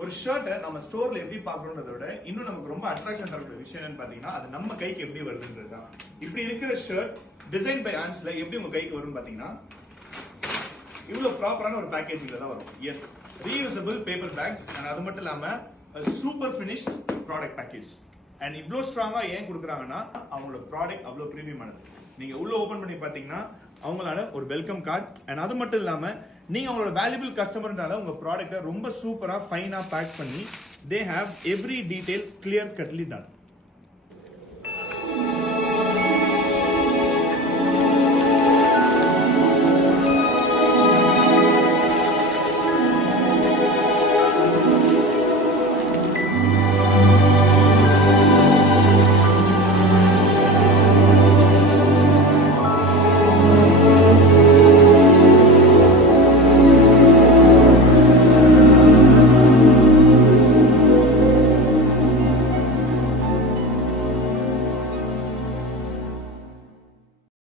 ஒரு ஷர்ட்டை நம்ம ஸ்டோர்ல எப்படி பாக்குறோம்ன்றத விட இன்னும் நமக்கு ரொம்ப அட்ராக்ஷன் தரக்கூடிய விஷயம் என்னன்னு பாத்தீங்கன்னா அது நம்ம கைக்கு எப்படி வருதுன்றது தான். இப்படி இருக்கிற ஷர்ட் டிசைன் பை ஹேண்ட்ஸ்ல எப்படி உங்க கைக்கு வரும்னு பாத்தீங்கன்னா இவ்வளவு ப்ராப்பரான ஒரு பேக்கேஜிங்ல தான் வரும். Yes, reusable paper bags and அது மட்டும் இல்லாம super finished product package. And இவ்வளோ ஸ்ட்ராங்கா ஏன் கொடுக்குறாங்கன்னா அவங்களோட ப்ராடக்ட் அவ்வளோ ப்ரீமியமானது. நீங்க உள்ள ஓபன் பண்ணி பாத்தீங்கன்னா அவங்களால ஒரு வெல்கம் கார்டு அண்ட் அது மட்டும் இல்லாம நீங்க அவங்களோட வேல்யூபிள் கஸ்டமர்னால உங்க ப்ராடக்ட்டை ரொம்ப சூப்பரா ஃபைனா பேக் பண்ணி they have every detail clear cutly done.